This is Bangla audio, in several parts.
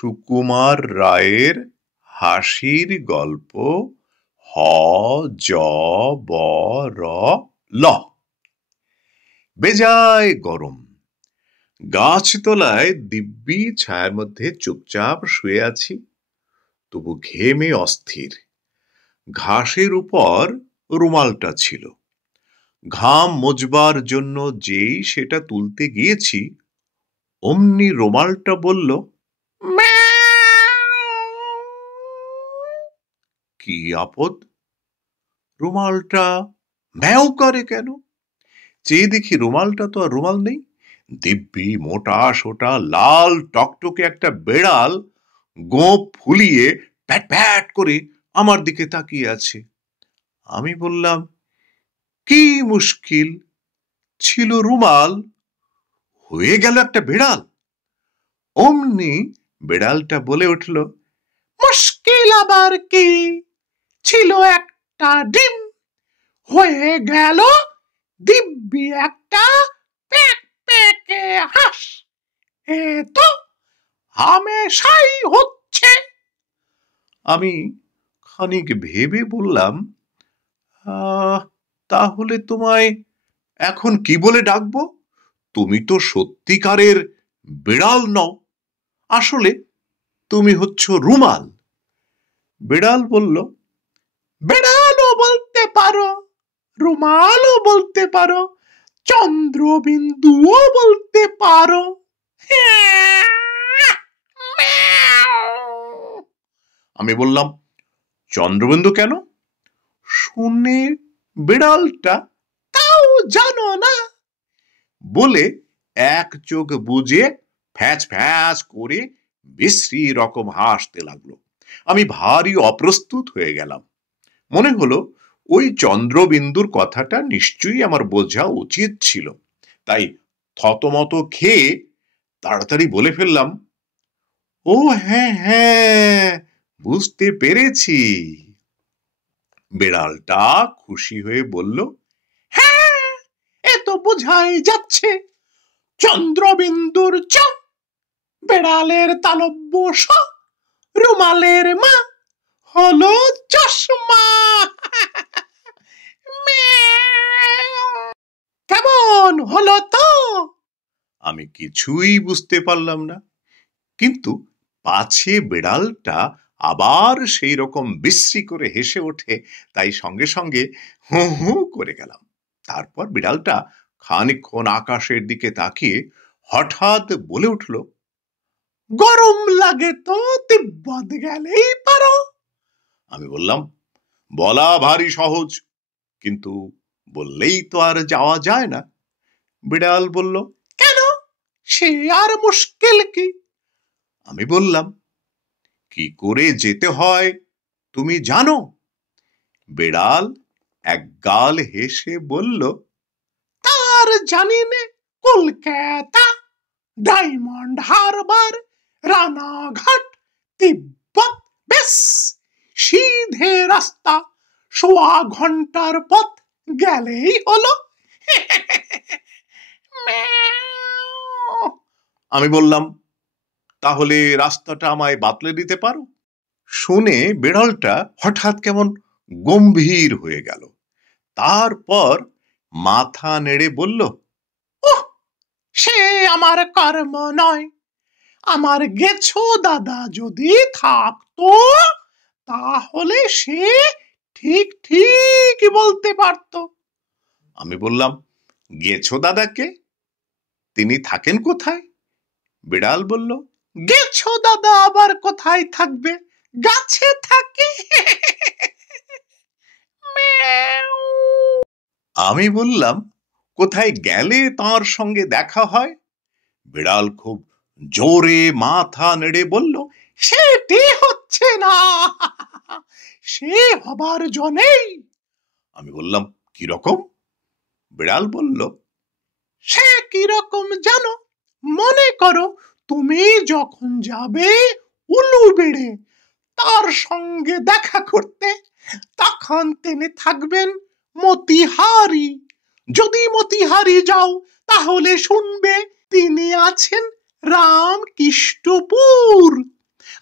সুকুমার রায়ের হাসির গল্প হ জ ব র ল। বেজায় গরম। গাছতলায় দিব্যি ছায়ার মধ্যে চুপচাপ শুয়ে আছি, তবু ঘেমে অস্থির। ঘাসের উপর রুমালটা ছিল। ঘাম মোজবার জন্য যেই সেটা তুলতে গিয়েছি, অমনি রুমালটা বলল, কি আপদ! রুমালটা ম্যাও করে কেন? চেয়ে দেখি রুমালটা তো আর রুমাল নেই। দিব্যি মোটা সোটা লাল টকটকে একটা বেড়াল গোঁফ ফুলিয়ে প্যাট প্যাট করে আমার দিকে তাকিয়ে আছে। আমি বললাম, কি মুশকিল, ছিল রুমাল, হয়ে গেল একটা বেড়াল। অমনি বেড়ালটা বলে উঠল, মুশকিল আবার কি, ছিল একটা ডিম, হয়ে গেল দিব্যি একটা প্যাক প্যাকে হাঁস। এ তো হামেশাই হচ্ছে। আমি খানিক ভেবে বললাম, তাহলে তোমায় এখন কি বলে ডাকবো? তুমি তো সত্যিকারের বিড়াল নও, আসলে তুমি হচ্ছ রুমাল। বিড়াল বলল, বিড়ালও বলতে পারো, রুমালও বলতে পারো, চন্দ্রবিন্দুও বলতে পারো। আমি বললাম, চন্দ্রবিন্দু কেন? শুনে বিড়ালটা, তাও জানো না, বলে এক চোখ বুজে ফ্যাঁচ ফ্যাঁচ করে বিশ্রী রকম হাসতে লাগলো। আমি ভারী অপ্রস্তুত হয়ে গেলাম। মনে হলো ওই চন্দ্রবিন্দুর কথাটা নিশ্চয়ই আমার বোঝা উচিত ছিল। তাই থতমত খেয়ে তাড়াতাড়ি বলে ফেললাম, ও হ্যাঁ হ্যাঁ, বুঝতে পেরেছি। বিড়ালটা খুশি হয়ে বলল, হ্যাঁ, এ তো বোঝাই যাচ্ছে। চন্দ্রবিন্দুর চ, বিড়ালের তালব্য স, রুমালের মা, হলো চশমা। কেমন হলো তো? আমি কিছুই বুঝতে পারলাম না, কিন্তু পাছে বিড়ালটা আবার সেই রকম বিশ্রী করে হেসে ওঠে, তাই সঙ্গে সঙ্গে হু হু করে গেলাম। তারপর বিড়ালটা খানিকক্ষণ আকাশের দিকে তাকিয়ে হঠাৎ বলে উঠল, গরম লাগে তো তিব্বত গেলেই পারো। আমি বললাম, বলা ভারী সহজ, কিন্তু বললেই তো আর যাওয়া যায় না। বিড়াল বলল, কেন, সে আর মুশকিল কি? আমি বললাম, কি করে যেতে হয় তুমি জানো? বিড়াল এক গাল হেসে বলল, তার জানি নে, কলকাতা, ডায়মন্ড হারবার, রানাঘাট, তিব্বত, বেশ সিধে রাস্তা, সোয়া ঘন্টার পথ গেলেই হলো। আমি বললাম, তাহলে রাস্তাটা আমায় বাতলে দিতে পারো? শুনে বিড়ালটা হঠাৎ কেমন গম্ভীর হয়ে গেল। তারপর মাথা নেড়ে বলল, ওহ, সে আমার কর্ম নয়। আমার গেছো দাদা যদি থাকতো, তাহলে সে ঠিক ঠিক বলতে পারত। আমি বললাম, গেছো দাদাকে? তিনি থাকেন কোথায়? বিড়াল বলল, গেছো দাদা আবার কোথায় থাকবে, গাছে থাকে। আমি বললাম, কোথায় গেলে তার সঙ্গে দেখা হয়? বিড়াল খুব জোরে মাথা নেড়ে বলল, সেটি হচ্ছে না, সে হবার জন্যেই। আমি বললাম, কিরকম? বিড়াল বলল, সে কিরকম জানো? মনে করো তুমি যখন যাবে উলুবেড়ে তার সঙ্গে দেখা করতে, তখন তিনি থাকবেন মতিহারি। যদি মতিহারি যাও, তাহলে শুনবে তিনি আছেন রামকৃষ্ণপুর।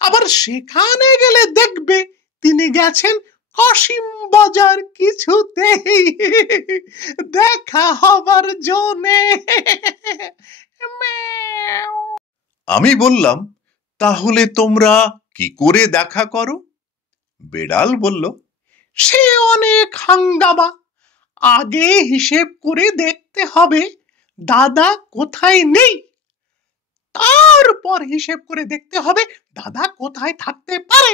আবার সেখানে গেলে দেখবে তিনি গেছেন কসিম বাজার কিছুতেই দেখা হবার জন্যে। আমি বললাম, তাহলে তোমরা কি করে দেখা করো? বেড়াল বলল, সে অনেক হাঙ্গামা। আগে হিসেব করে দেখতে হবে দাদা কোথায় নেই, তারপর হিসেব করে দেখতে হবে দাদা কোথায় থাকতে পারে,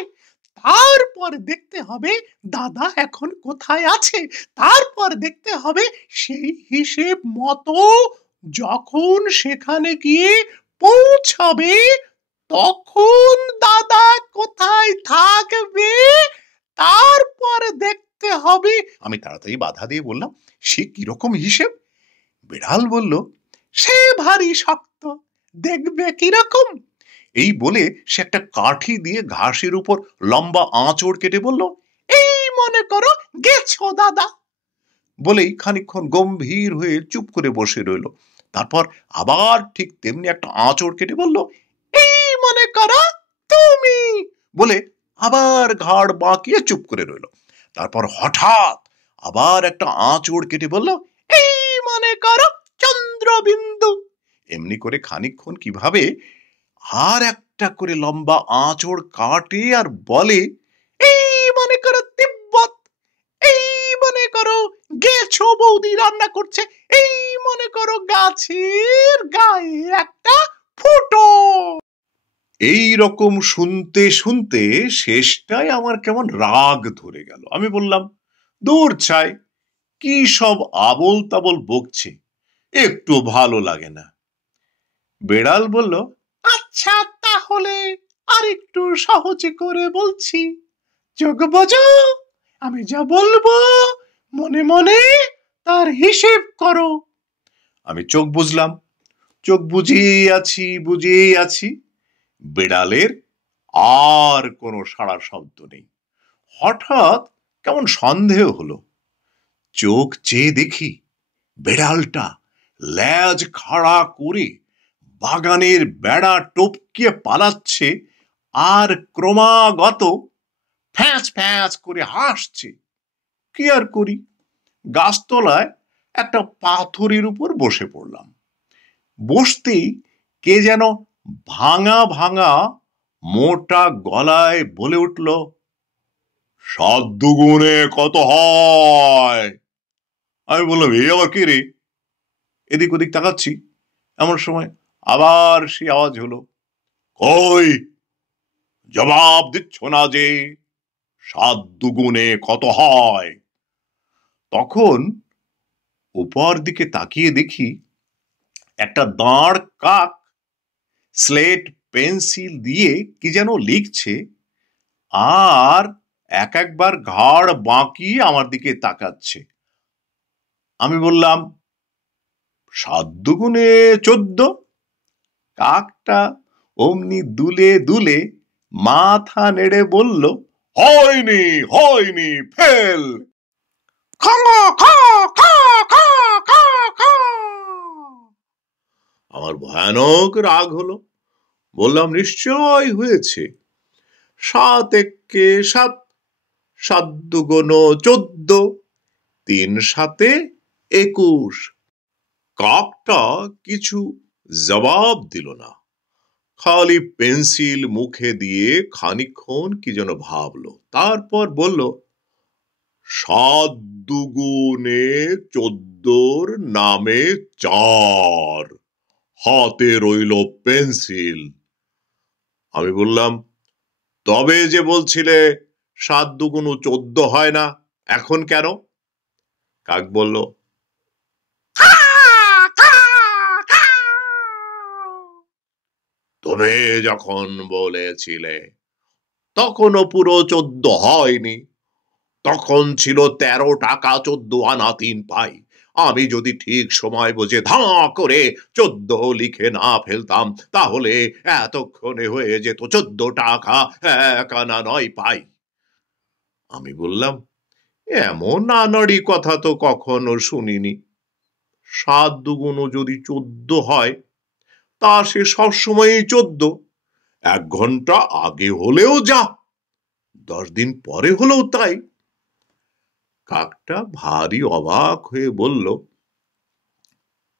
তারপর দেখতে হবে দাদা এখন কোথায় আছে, তারপর দেখতে হবে সেই হিসেব মতো যখন সেখানে গিয়ে পৌঁছাবে তখন দাদা কোথায় থাকবে, তারপর দেখতে হবে। আমি তাড়াতাড়ি বাধা দিয়ে বললাম, সে কিরকম হিসেব? বিড়াল বলল, সে ভারী শক্ত, দেখবে কিরকম। এই বলে সে একটা কাঠি দিয়ে ঘাসের উপর লম্বা আঁচড় কেটে বলল, এই মনে করো গেছো দাদা। বলেই খানিকক্ষণ গম্ভীর হয়ে চুপ করে বসে রইল। তারপর আবার ঠিক তেমনি একটা আঁচড় কেটে বলল, এই মনে করো তুমি। বলে আবার ঘাড় বাঁকিয়ে চুপ করে রইল। তারপর হঠাৎ আবার একটা আঁচড় কেটে বলল, এই মনে করো চন্দ্রবিন্দু। এমনি করে খানিকক্ষণ কিভাবে আর একটা করে লম্বা আঁচড় কাটে আর বলে, এই মনে করো তিব্বত, এই মনে করো গেছো বৌদি রান্না করছে, এই মনে করো গাছের গায়ে একটা ফুটো। এই রকম শুনতে শুনতে শেষটায় আমার কেমন রাগ ধরে গেল। আমি বললাম, দূর ছাই, কি সব আবোল তাবোল বকছে, একটু ভালো লাগে না। বেড়াল বলল, আচ্ছা তাহলে আর একটু সহজে করে বলছি, যোগ বোঝো, আমি যা বলবো মনে মনে তার হিসেব করো। আমি চোখ বুঝলাম, চোখ বুঝিয়েই আছি। বেড়ালের আর কোনো সাড়া শব্দ নেই। হঠাৎ কেমন সন্দেহ হলো। চোখ চেয়ে দেখি বেড়ালটা ল্যাজ খাড়া করে বাগানের বেড়া টপকিয়ে পালাচ্ছে আর ক্রমাগত ফ্যাঁচ ফ্যাঁচ করে হাসছে। কি আর করি, গাছতলায় একটা পাথরের উপর বসে পড়লাম। বসতেই কে যেন ভাঙা ভাঙা মোটা গলায় বলে উঠল, 7 দুগুণে কত হয়? আমি বললাম, এই আবার কে রে? এদিক ওদিক তাকাচ্ছি, এমন সময় আবার সে আওয়াজ হলো, কই জবাব দিচ্ছ না যে? 7 দুগুণে কত হয়? তখন উপর দিকে তাকিয়ে দেখি একটা দাঁড় কাক স্লেট পেন্সিল দিয়ে কি যেন লিখছে আর একবার ঘাড় বাঁকিয়ে আমার দিকে তাকাচ্ছে। আমি বললাম, 7 দুগুণে 14। কাকটা অমনি দুলে দুলে মাথা নেড়ে বলল, হয়নি হয়নি, ফেল। আমার ভয়ানক রাগ হলো। বললাম, নিশ্চয় হয়েছে, 7 একে 7, 7 দুগুণ 14, 3 7 21। কাকটা কিছু জবাব দিল না, খালি পেন্সিল মুখে দিয়ে খানিকক্ষণ কি যেন ভাবলো, তারপর বলল, 7 দুগুণে 14 নামে 4, হাতে রইল পেন্সিল। আমি বললাম, তবে যে বলছিলে 7 দুগুণ 14 হয় না, এখন কেন? কাক বলল, তুমি যখন বলেছিলে তখনও পুরো 14 হয়নি, তখন ছিল 13 টাকা 14 আনা 3 পাই। আমি যদি ঠিক সময় বুঝে ধাঁ করে 14 লিখে না ফেলতাম তাহলে এতক্ষণে হয়ে যেত 14 টাকা 1 আনা 9 পাই। আমি বললাম, এমন আনাড়ি কথা তো কখনো শুনিনি। 7 দুগুণ যদি 14 হয় তা সে সবসময়ই 14, 1 ঘন্টা আগে হলেও যা, 10 দিন পরে হলেও তাই। কাকটা ভারী অবাক হয়ে বলল,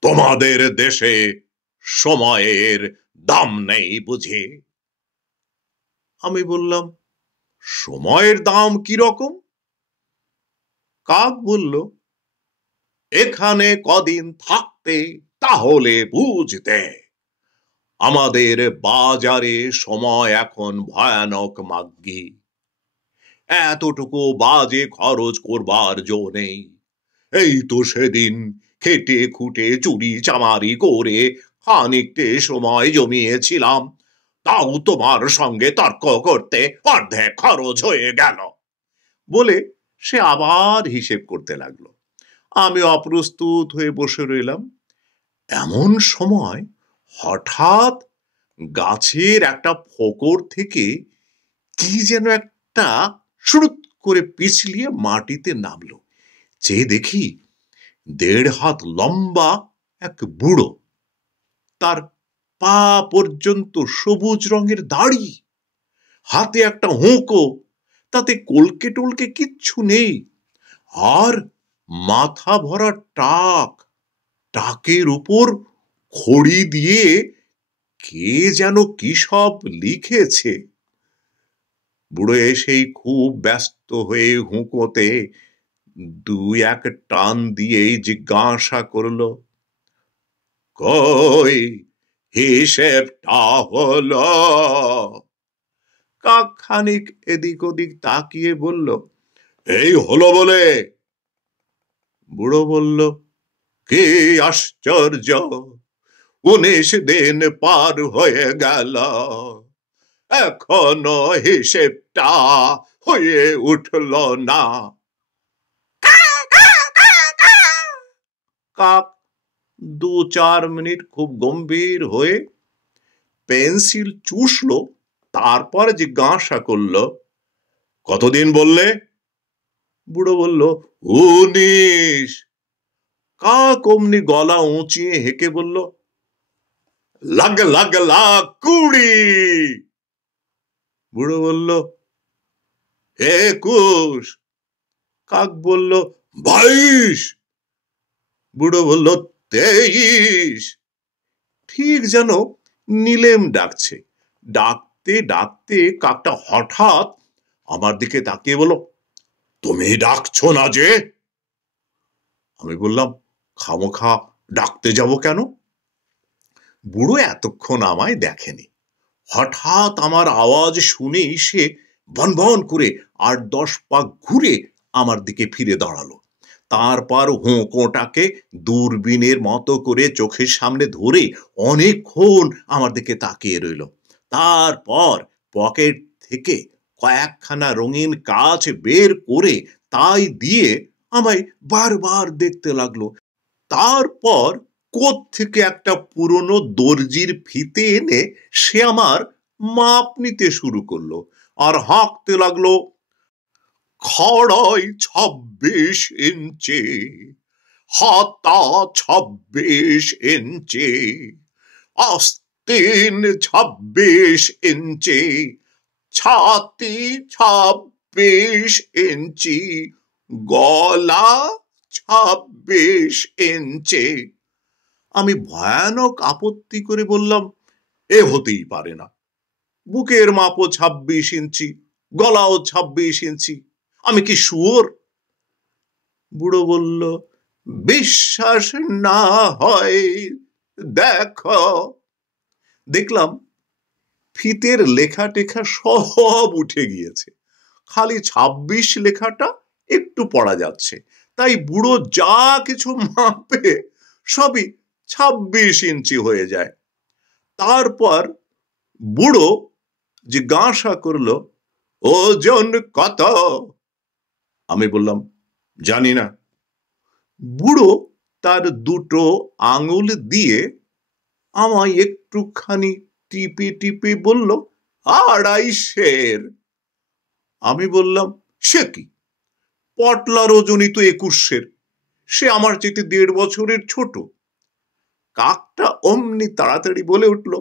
তোমাদের দেশে সময়ের দাম নেই বুঝি? আমি বললাম, সময়ের দাম কি রকম? কাক বলল, এখানে কদিন থাকতে তাহলে বুঝতে। আমাদের বাজারে সময় এখন ভয়ানক মাগ্গি। এতটুকু বাজে খরচ করবার জো নেই। এই তো সেদিন খেটে খুঁটে চুরি চামারি করে খানিকটে সময় জমিয়েছিলাম, তাও তোমার সঙ্গে তর্ক করতে অর্ধেক খরচ হয়ে গেল। বলে সে আবার হিসেব করতে লাগলো। আমি অপ্রস্তুত হয়ে বসে রইলাম। এমন সময় হঠাৎ গাছের একটা ফোকর থেকে কি যেন একটা শুরুত করে পিছলিয়ে মাটিতে নামলো। চেয়ে দেখি 1.5 হাত লম্বা এক বুড়ো, তার পা পর্যন্ত সবুজ রঙের দাড়ি, হাতে একটা হুঁকো, তাতে কলকে টলকে কিচ্ছু নেই, আর মাথা ভরা টাক, টাকের উপর খড়ি দিয়ে কে যেন কি সব লিখেছে। বুড়ো এসেই খুব ব্যস্ত হয়ে হুঁকোতে 2-1 টান দিয়েই জিজ্ঞাসা করলো, কই হিসেবটা হলো? কাক খানিক এদিক ওদিক তাকিয়ে বলল, এই হলো বলে। বুড়ো বলল, কি আশ্চর্য, 19 দিন পার হয়ে গেল, এখনো হিসেবটা হয়ে উঠল না। কাক 2-4 মিনিট খুব গম্ভীর হয়ে পেন্সিল চুষলো, তারপর জিজ্ঞাসা করলো, কতদিন বললে? বুড়ো বলল, 19। কাক অমনি গলা উঁচিয়ে হেঁকে বলল, লাগলা 20। বুড়ো বলল, 21। কাক বলল, 22। বুড়ো বলল, 23। ঠিক যেন নিলেম ডাকছে। ডাকতে ডাকতে কাকটা হঠাৎ আমার দিকে তাকিয়ে বলল, তুমি ডাকছো না যে? আমি বললাম, খামোখা ডাকতে যাব কেন? বুড়ো এতক্ষণ আমায় দেখেনি, হঠাৎ আমার আওয়াজ শুনেই সে বনবন করে 8-10 পা ঘুরে আমার দিকে ফিরে দাঁড়ালো। তারপর হুঁকোটাকে দূরবীনের মতো করে চোখের সামনে ধরে অনেকক্ষণ আমার দিকে তাকিয়ে রইল। তারপর পকেট থেকে কয়েকখানা রঙিন কাঁচ বের করে তাই দিয়ে আমায় বারবার দেখতে লাগলো। তারপর কোত্থেকে একটা পুরনো দর্জির ফিতে এনে সে আমার মাপ নিতে শুরু করলো আর হাঁকতে লাগলো, খড়াই 26 ইঞ্চি, হাতা 26 ইঞ্চি, আস্তিন 26 ইঞ্চি, ছাতি 26 ইঞ্চি, গলা 26 ইঞ্চি। আমি ভয়ানক আপত্তি করে বললাম, এ হতেই পারে না, বুকের মাপও 26 ইঞ্চি, গলাও 26 ইঞ্চি, আমি কি শুয়োর? বুড়ো বলল, বিশ্বাস না হয় দেখো। দেখলাম ফিতের লেখা টেখা সব উঠে গিয়েছে, খালি 26 লেখাটা একটু পড়া যাচ্ছে। তাই বুড়ো যা কিছু মাপে সবই 26 ইঞ্চি হয়ে যায়। তারপর বুড়ো জিজ্ঞাসা করলো, ওজন কত? আমি বললাম, জানি না। বুড়ো তার 2টো আঙুল দিয়ে আমায় একটুখানি টিপে টিপে বলল, 2.5 আমি বললাম, সে কি, পটলার ওজনই তো 21। সে আমার চেয়ে 1.5 বছরের ছোট। কাকটা অমনি তাড়াতাড়ি বলে উঠল,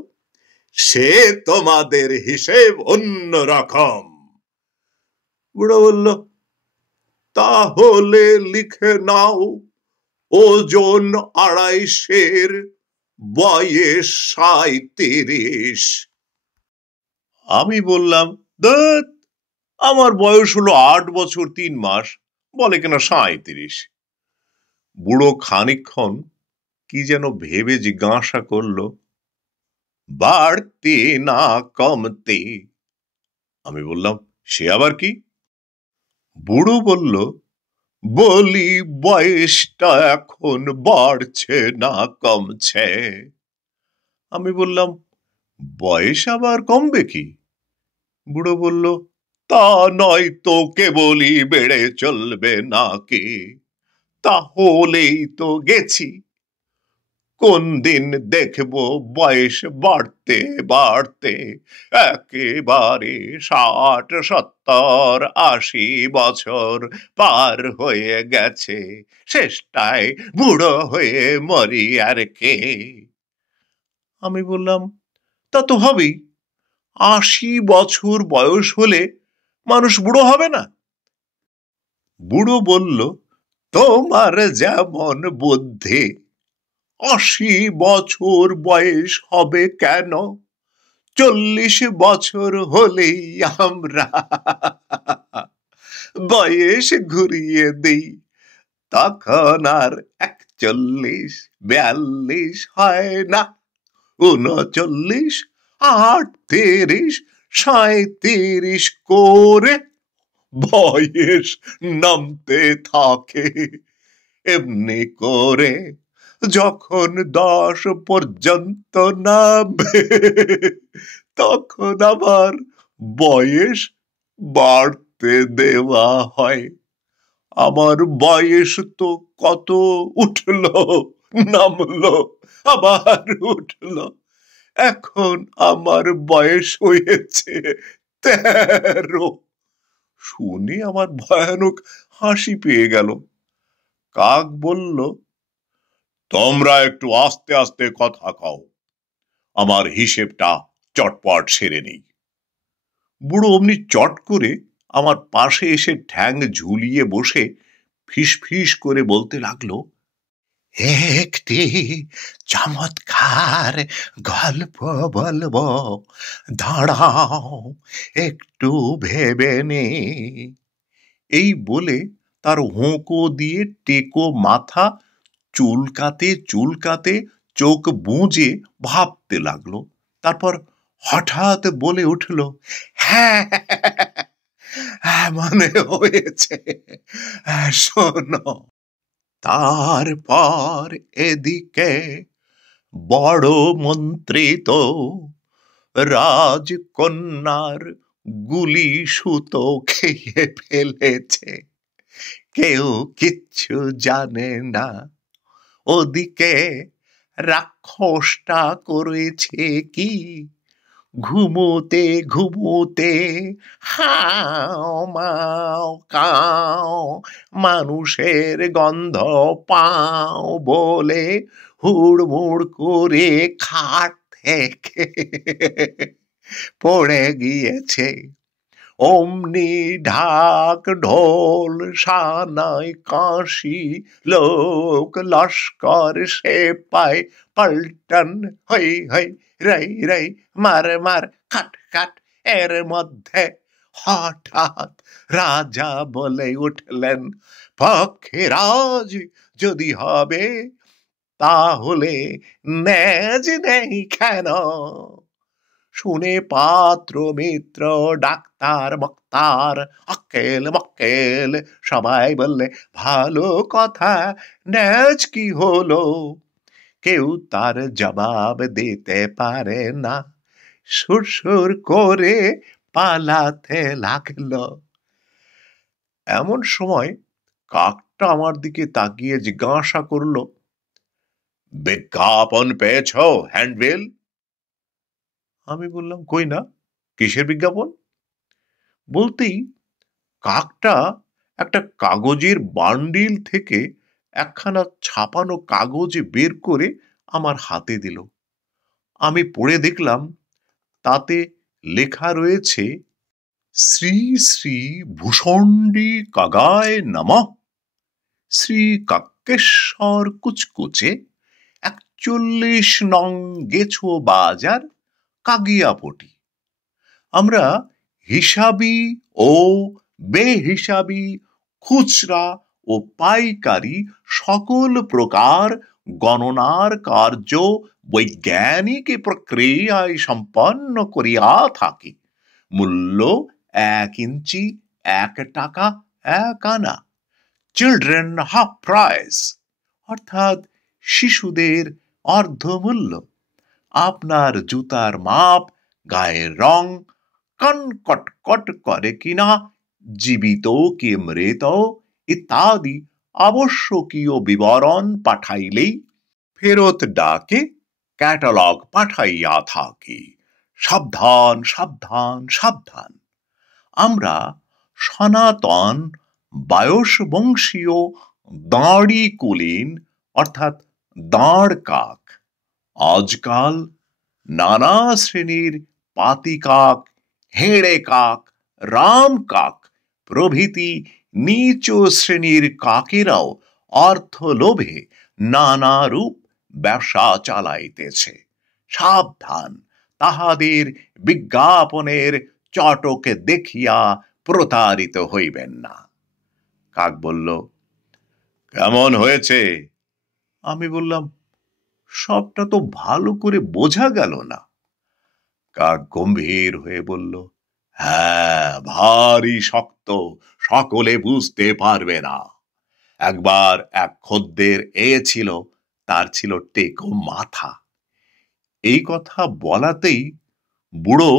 সে তোমাদের হিসেব অন্য রকম। বুড়ো বলল, তাহলে লিখে নাও, ওজন 250, বয়স 37। আমি বললাম, ধ্যাৎ, আমার বয়স হলো 8 বছর 3 মাস, বলে কিনা 37। বুড়ো খানিকক্ষণ কি যেন ভেবে জিজ্ঞাসা করলো, বাড়তে না কমতে? আমি বললাম, সে আবার কি? বুড়ো বলল, বলি বয়সটা এখন বাড়ছে না কমছে? আমি বললাম, বয়স আবার কমবে কি? বুড়ো বলল, তা নয় তো কেবলই বেড়ে চলবে নাকি? তাহলেই তো গেছি, কোন দিন দেখব বয়স বাড়তে বাড়তে একেবারে 60, 70, 80 বছর পার হয়ে গেছে, শেষটায় বুড়ো হয়ে মরি আর কে? আমি বললাম, তা তো হবেই, 80 বছর বয়স হলে মানুষ বুড়ো হবে না? বুড়ো বলল, তোমার যেমন বুদ্ধি, 80 বছর বয়স হবে কেন? 40 বছর হলেই আমরা বয়স ঘুরিয়ে দিই, তখন আর 41, 42 হয় না, 39, 38, 37 করে বয়স নামতে থাকে। এমনি করে যখন 10 পর্যন্ত নামবে, তখন আবার বয়স বাড়তে দেওয়া হয়। আমার বয়স তো কত উঠলো নামলো আবার উঠলো, এখন আমার বয়স হয়েছে 13। শুনে আমার ভয়ানক হাসি পেয়ে গেল। কাক বলল, তোমরা একটু আস্তে আস্তে কথা কও, আমার হিসেবটা চটপট সেরে নেই। বুড়ো অমনি চট করে আমার পাশে এসে ঠ্যাং ঝুলিয়ে বসে ফিস ফিস করে বলতে লাগলো, একটি চমৎকার গল্প বলবো, দাঁড়াও একটু ভেবে নে। এই বলে তার হোঁকো দিয়ে টেকো মাথা চুলকাতে চুলকাতে চোখ বুজে ভাবতে লাগলো। তারপর হঠাৎ বলে উঠল, হ্যাঁ মনে হয়েছে, শোনো। তারপর এদিকে বড় মন্ত্রী তো রাজকন্যার গুলি সুতো খেয়ে ফেলেছে, কেউ কিচ্ছু জানে না। ওদিকে রাক্ষসটা করেছে কি, ঘুমোতে ঘুমোতে হাও মাও কাও মানুষের গন্ধ পাও বলে হুড়মুড় করে খাট থেকে পড়ে গিয়েছে। অমনি ঢাক ঢোল সানাই কাশি লোক লস্কর সেপাই পাল্টান হই হই রাই রাই মার মার খাট খাট। এর মধ্যে হঠাৎ রাজা বলে উঠলেন, পক্ষীরাজ যদি হবে তাহলে ন্যাজ নেই কেন? শুনে পাত্র মিত্র ডাক্তার মক্তার আক্কেল মক্কেল সবাই বললে, ভালো কথা, ন্যাজ কি হলো? কেউ তার জবাব দিতে পারে না, সুরসুর করে পালাতে লাগলো। এমন সময় কাকটা আমার দিকে তাকিয়ে জিজ্ঞাসা করলো, বিজ্ঞাপন পেয়েছ হ্যান্ডবিল? আমি বললাম, কই না, কিসের বিজ্ঞাপন? বলতেই কাকটা একটা কাগজের বান্ডিল থেকে একখানা ছাপানো কাগজ বের করে আমার হাতে দিল। আমি পড়ে দেখলাম তাতে লেখা রয়েছে শ্রী শ্রী ভূষণ্ডী কাগায় নমঃ, শ্রী কাক্যেশ্বর কুচকুচে 41 নং গেছো বাজার, কাগিয়াপটি। আমরা হিসাবি ও বেহিসাবি, খুচরা ও পাইকারি সকল প্রকার গণনার কার্য বৈজ্ঞানিক প্রক্রিয়ায় সম্পন্ন করিয়া থাকি। মূল্য 1 ইঞ্চি 1 টাকা 1 আনা। চিলড্রেন হাফ প্রাইস, অর্থাৎ শিশুদের অর্ধমূল্য। আপনার জুতার মাপ, গায়ের রং, কান কটকট করে কিনা, জীবিত কি মৃত ইত্যাদি আবশ্যকীয় বিবরণ পাঠাইলেই ফেরত ডাকে ক্যাটালগ পাঠাইয়া থাকি। সাবধান সাবধান সাবধান, আমরা সনাতন বায়সবংশীয় দাঁড়ি কুলীন অর্থাৎ দাঁড় কাক। আজকাল নানা শ্রেণীর পাতি কাক, হেড়ে কাক, রাম কাক প্রভৃতি নীচ শ্রেণীর কাকেরাও অর্থ লোভে নানা রূপ ব্যবসা চালাইতেছে। সাবধান, তাহাদের বিজ্ঞাপনের চটকে দেখিয়া প্রতারিত হইবেন না। কাক বলল, কেমন হয়েছে? আমি বললাম, সবটা তো ভালো করে বোঝা গেল না। কাক গম্ভীর হয়ে বলল, হ্যাঁ, ভারী শক্ত, সকলে বুঝতে পারবে না। একবার এক খদ্দের ছিল, তার ছিল টেকো মাথা। এই কথা বলাতেই বুড়ো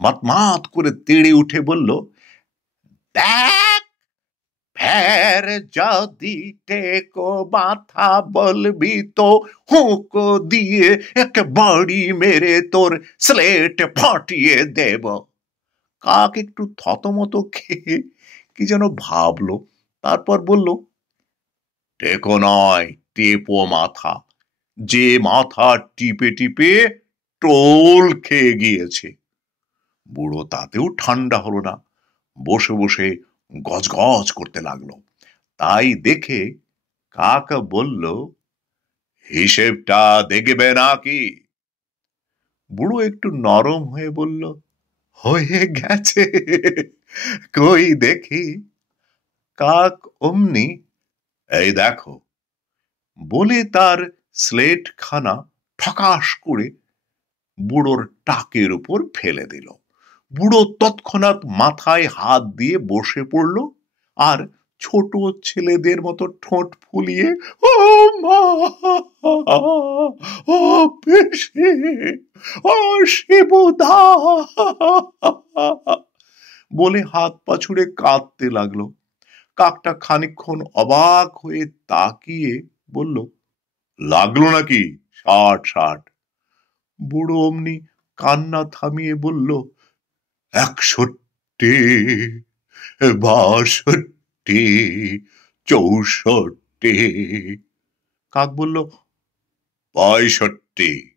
মাতমাত করে তেড়ে উঠে বলল, দেখ, ফের যদি টেকো মাথা বলবি তো হুঁকো দিয়ে একটা বাড়ি মেরে তোর স্লেট ফাটিয়ে দেব। কাক একটু থতমত খেয়ে কি যেন ভাবলো, তারপর বলল, টেকো নয়, টেপো মাথা, যে মাথা টিপে টিপে টোল খেয়ে গিয়েছে। বুড়ো তাতেও ঠান্ডা হলো না, বসে বসে গজগজ করতে লাগলো। তাই দেখে কাক বলল, হিসেবটা দেখবে নাকি? বুড়ো একটু নরম হয়ে বলল, হয়ে গেছে, কই দেখি। কাক অমনি, এই দেখো বলে তার স্লেট খানা ঠকাস করে বুড়োর টাকের উপর ফেলে দিল। বুড়ো তৎক্ষণাৎ মাথায় হাত দিয়ে বসে পড়ল আর ছোট ছেলেদের মতো ঠোঁট ফুলিয়ে, ও মা, ও পিসি, ও শিবুদা বলে হাত পা ছুড়ে কাঁদতে লাগলো। কাকটা খানিকক্ষণ অবাক হয়ে তাকিয়ে বলল, লাগলো নাকি? 60-60। বুড়ো অমনি কান্না থামিয়ে বলল, 61, 62, 64। কাক বলল, 65।